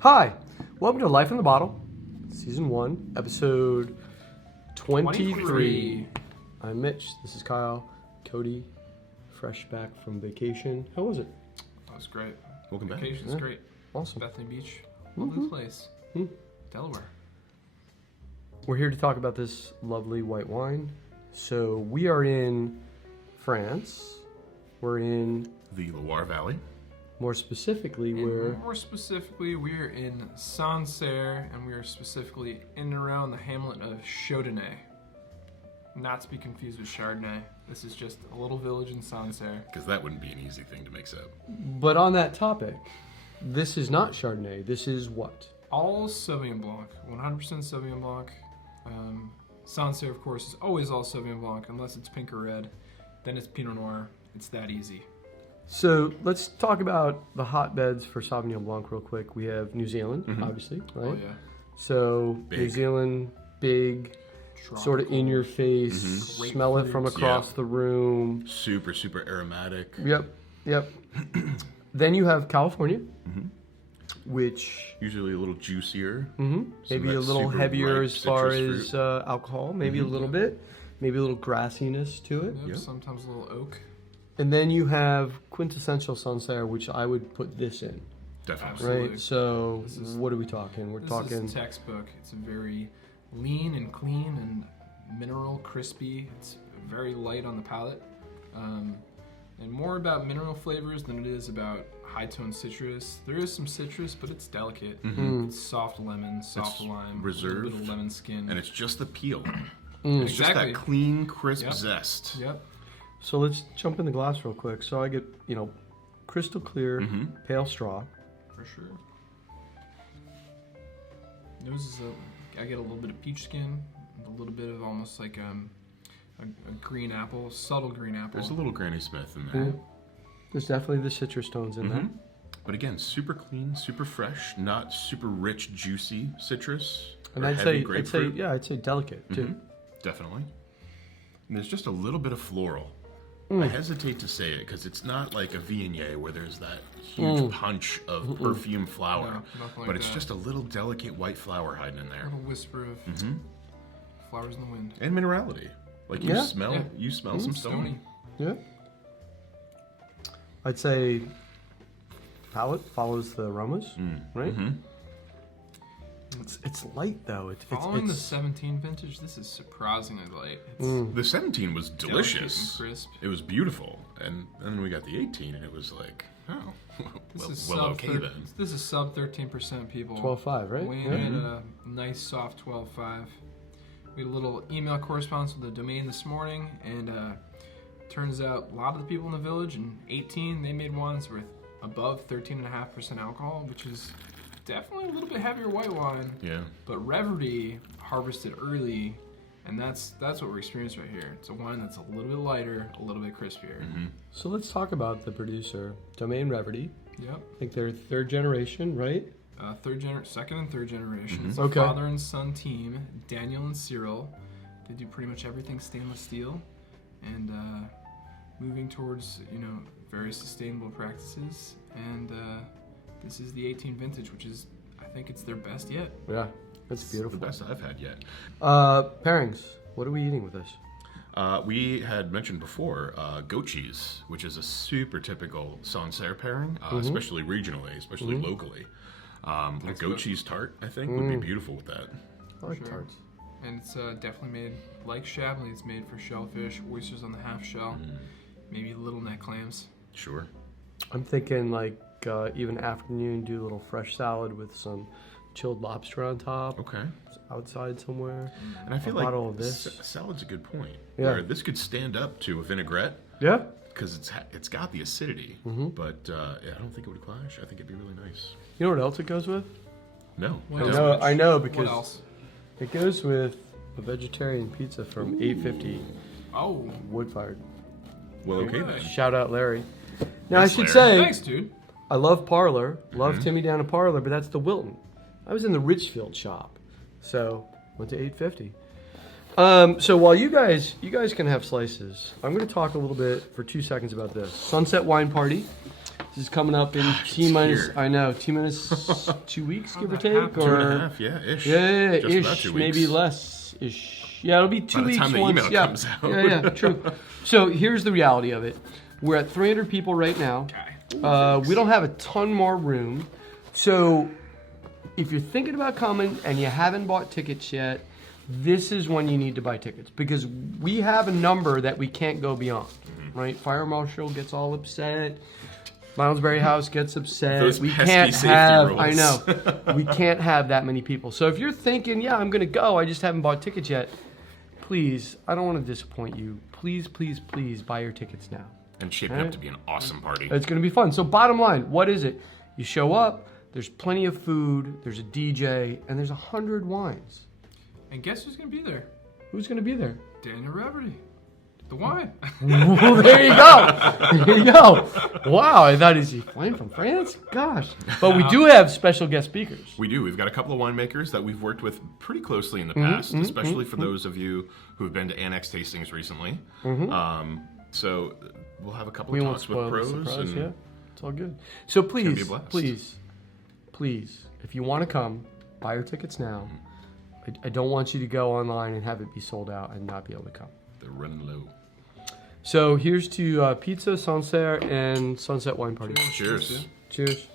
Hi, welcome to Life in the Bottle, Season 1, Episode 23. I'm Mitch, this is Kyle, Cody, fresh back from vacation. How was it? That was great. Welcome back. Vacation's great. Awesome. Bethany Beach, lovely place. Delaware. We're here to talk about this lovely white wine. So we are in France. We're in, The Loire Valley. more specifically, More specifically, we're in Sancerre, and we are specifically in and around the hamlet of Chaudenay. Not to be confused with Chardonnay. This is just a little village in Sancerre. Because that wouldn't be an easy thing to mix up. But on that topic, this is not Chardonnay. This is what? All Sauvignon Blanc, 100% Sauvignon Blanc. Sancerre, of course, is always all Sauvignon Blanc, unless it's pink or red. Then it's Pinot Noir. It's that easy. So let's talk about the hotbeds for Sauvignon Blanc real quick. We have New Zealand, obviously, right? Oh, yeah. So Big. New Zealand, big, sort of in your face, smell it from across the room. Super, super aromatic. Yep. Then you have California, which Usually a little juicier. maybe a little heavier as far as alcohol, maybe a little bit, maybe a little grassiness to it. Yep, sometimes a little oak. And then you have quintessential Sancerre, which I would put this in. Definitely. Absolutely. Right, so This is- what are we talking? We're This talking is textbook. It's very lean and clean and mineral, crispy. It's very light on the palate. And more about mineral flavors than it is about high-tone citrus. There is some citrus, but it's delicate. It's soft lemon, soft lime, a reserved, little bit of lemon skin. And it's just the peel. It's just Exactly. that clean, crisp Yep. zest. Yep. So let's jump in the glass real quick. So I get, crystal clear, pale straw. For sure. Nose is I get a little bit of peach skin, a little bit of almost like a green apple, subtle green apple. There's a little Granny Smith in there. There's definitely the citrus tones in there. But again, super clean, super fresh, not super rich, juicy citrus. And or I'd heavy say grapefruit. I'd say delicate too. Definitely. And there's just a little bit of floral. I hesitate to say it because it's not like a Viognier where there's that huge punch of perfume flower. No, nothing like but it's that. just a little delicate white flower hiding in A there. little whisper of flowers in the wind. And minerality. Like you Yeah. smell Yeah. you smell some stone. Yeah. I'd say palate follows the aromas, right? It's light though. Following the It's 17 vintage, this is surprisingly light. It's The 17 was delicate delicious. and crisp. It was beautiful. And then we got the 18 and it was like, oh, This well is okay then. This is sub 13% people. 12.5, right? Weighing Yeah. in at a nice soft 12.5. We had a little email correspondence with the Domaine this morning, and turns out a lot of the people in the village in 18, they made wines with above 13.5% alcohol, which is definitely a little bit heavier white wine. Yeah. But Reverdy harvested early, and that's what we're experiencing right here. It's a wine that's a little bit lighter, a little bit crispier. So let's talk about the producer, Domaine Reverdy. Yep. I think they're third generation, right? Second and third generation. It's a Okay. father and son team, Daniel and Cyril. They do pretty much everything stainless steel, and moving towards very sustainable practices. And this is the 18 vintage, which is, I think it's their best yet. Yeah, that's The beautiful. best I've had yet. Pairings. What are we eating with this? We had mentioned before goat cheese, which is a super typical Sancerre pairing, especially regionally, especially locally. A goat cheese tart, I think, would be beautiful with that. I like Sure. tarts. And it's definitely made like Chablis. It's made for shellfish, oysters on the half shell, maybe little neck clams. Sure. I'm thinking like even afternoon, do a little fresh salad with some chilled lobster on top, Okay. outside somewhere. And I feel A like bottle of this. salad's a good point. Yeah. Where this could stand up to a vinaigrette Yeah. because it's got the acidity, but yeah, I don't think it would clash. I think it'd be really nice. You know what else it goes with? No. What it else? doesn't. I know What because else? it goes with a vegetarian pizza from 850 Oh, wood fired. Well, okay then. Shout out Larry. Now I Thanks, should Larry. say thanks, dude. I love Parlor, love Timmy down at Parlor, but that's the Wilton. I was in the Richfield shop, so went to 850. So while you guys can have slices, I'm going to talk a little bit for 2 seconds about this. Sunset Wine Party. is coming up in here. I know, T-minus 2 weeks, give or take, happened? Two and a or half, yeah, ish. yeah, Just about ish, 2 maybe weeks. less ish. Yeah, it'll be 2 By the weeks time the once. email Yeah, comes out. yeah, true. So here's the reality of it: we're at 300 people right now. We don't have a ton more room, so if you're thinking about coming and you haven't bought tickets yet, this is when you need to buy tickets because we have a number that we can't go beyond, right? Fire marshal gets all upset. Lounsbury House gets upset. Those We pesky can't safety have. rules. I know. We can't have that many people. So if you're thinking, yeah, I'm gonna go, I just haven't bought tickets yet. Please, I don't want to disappoint you. Please, please, please buy your tickets now. And shaping up to be an awesome party. It's gonna be fun. So bottom line, what is it? You show up. There's plenty of food. There's a DJ, and there's 100 wines. And guess who's gonna be there? Who's gonna be there? Daniel Reverdy. The wine. Well, there you go. There you go. Wow, I thought he's flying from France. Gosh, but we do have special guest speakers. We do. We've got a couple of winemakers that we've worked with pretty closely in the Mm-hmm, past, especially for those of you who have been to Annex tastings recently. So we'll have a couple We of won't talks with spoil the pros. surprise. And Yeah, it's all good. So be a please, blast. please, if you want to come, buy your tickets now. I don't want you to go online and have it be sold out and not be able to come. they're running low. So here's to pizza, Sancerre, and Sunset Wine Party. Cheers. Cheers.